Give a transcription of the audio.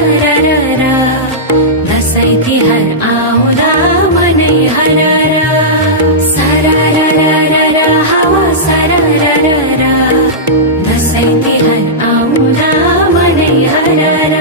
र र र दसैँ तिहार आउँदा मनै हरर सर र र र हावा सर र र दसैँ तिहार आउँदा मनै हरर